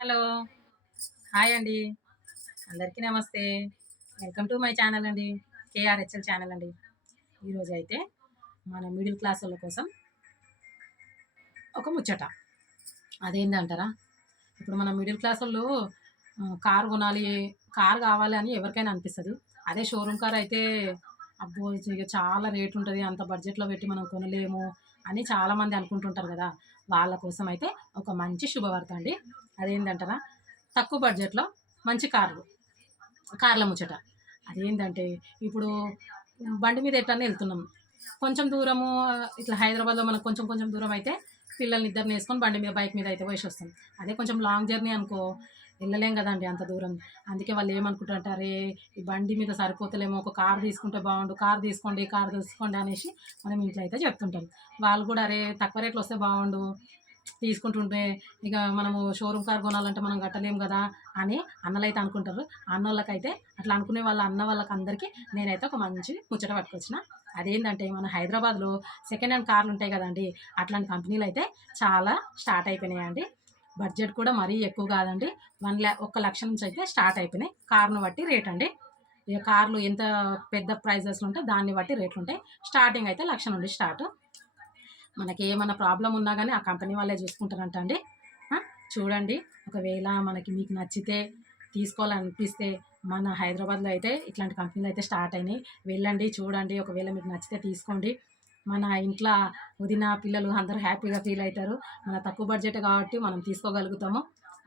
Hello. Hi అండి. అందరికీ నమస్తే. వెల్కమ్ టు మై ఛానల్ అండి. కేఆర్‌హెచ్‌ఎల్ ఛానల్ అండి. ఈరోజైతే మన మిడిల్ క్లాసోళ్ళ కోసం ఒక ముచ్చట. అదేందంటారా? ఇప్పుడు మన మిడిల్ క్లాసోళ్ళు కారు కొనాలి, కారు కావాలి అని ఎవరికైనా అనిపిస్తది. అదే షోరూమ్ కార్ అయితే అబ్బో! ఇగ చాలా రేట్ ఉంటది. అంత బడ్జెట్‌లో పెట్టి మనం కొనలేము అని చాలామంది అనుకుంటుంటారు గదా! వాళ్ళ కోసం అయితే ఒక మంచి శుభవార్త అండి. అదేందంటారా? తక్కువ బడ్జెట్‌లో మంచి కార్ల ముచ్చట. అదేంటంటే, ఇప్పుడు బండి మీద ఎటన్నా ఎళ్తున్నాం. కొంచెం దూరము ఇట్లా హైదరాబాద్‌లో మనకు కొంచెం కొంచెం దూరమైతే పిల్లల్నిద్దరిని యేసుకొని బండి మీద, బైక్ మీద అయితే పోయేసొస్తాం. అదే కొంచెం లాంగ్ జర్నీ అనుకో ఎళ్ళలేం గదండీ అంత దూరం. అందుకే వాళ్ళేమనుకుంటారంటే, అరే! ఈ బండి మీద సరిపోతలేమో ఒక కార్ తీసుకుంటే బావుండు. కార్ తీసుకోండి అనేసి మనం ఇంట్లో అయితే చెప్తుంటాం. వాళ్ళు గూడా అరే! తక్కువ రేట్‌లో వస్తే బావుండు. తీసుకుంటుంటే ఇక మనము షోరూమ్ కార్ కొనాలంటే మనం కట్టలేం గదా! అని అన్నలైతే అనుకుంటారు. అన్నోళ్ళకైతే అట్లా అనుకునే వాళ్ళ అన్న వాళ్ళకందరికీ నేనైతే ఒక మంచి ముచ్చట పట్టుకొచ్చిన. అదేంటంటే మన హైదరాబాద్‌లో సెకండ్ హ్యాండ్ కార్లుంటాయి గదండీ! అట్లాంటి కంపెనీలయితే చాలా స్టార్ట్ అయిపోయినాయండి. బడ్జెట్ కూడా మరీ ఎక్కువ గాదండి. 1,00,000 నుంచయితే స్టార్ట్ అయిపోయినాయి. కార్‌ను బట్టి రేటండి. ఇగ కార్లు ఎంత పెద్ద ప్రైజెస్‌లో ఉంటే దాన్ని బట్టి రేట్లుంటాయి. స్టార్టింగ్ అయితే 1,00,000 నుండి స్టార్ట్. మనకేమన్నా ప్రాబ్లమ్ ఉన్నా గానీ ఆ కంపెనీ వాళ్ళే జూసుకుంటారంట అండి. ఆ! చూడండి. ఒకవేళ మీకు నచ్చితే తీసుకోవాలనిపిస్తే మన హైదరాబాద్‌లో అయితే ఇట్లాంటి కంపెనీలయితే స్టార్ట్ అయినాయి. వెళ్ళండి, చూడండి. ఒకవేళ మీకు నచ్చితే తీసుకోండి. మన ఇంట్ల వదిన, పిల్లలు అందరూ హ్యాపీగా ఫీల్ అయితారు. మన తక్కువ బడ్జెటే కాబట్టి మనం తీసుకోగలుగుతాము.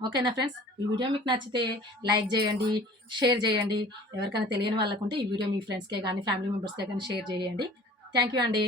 ఓకేనా ఫ్రెండ్స్? ఈ వీడియో మీకు నచ్చితే లైక్ జేయండి, షేర్ జేయండి. ఎవరికైనా తెలియని వాళ్ళకుంటే ఈ వీడియో మీ ఫ్రెండ్స్‌కే గానీ, ఫ్యామిలీ మెంబర్స్‌కే గానీ షేర్ జేయండి. థాంక్ యూ అండి.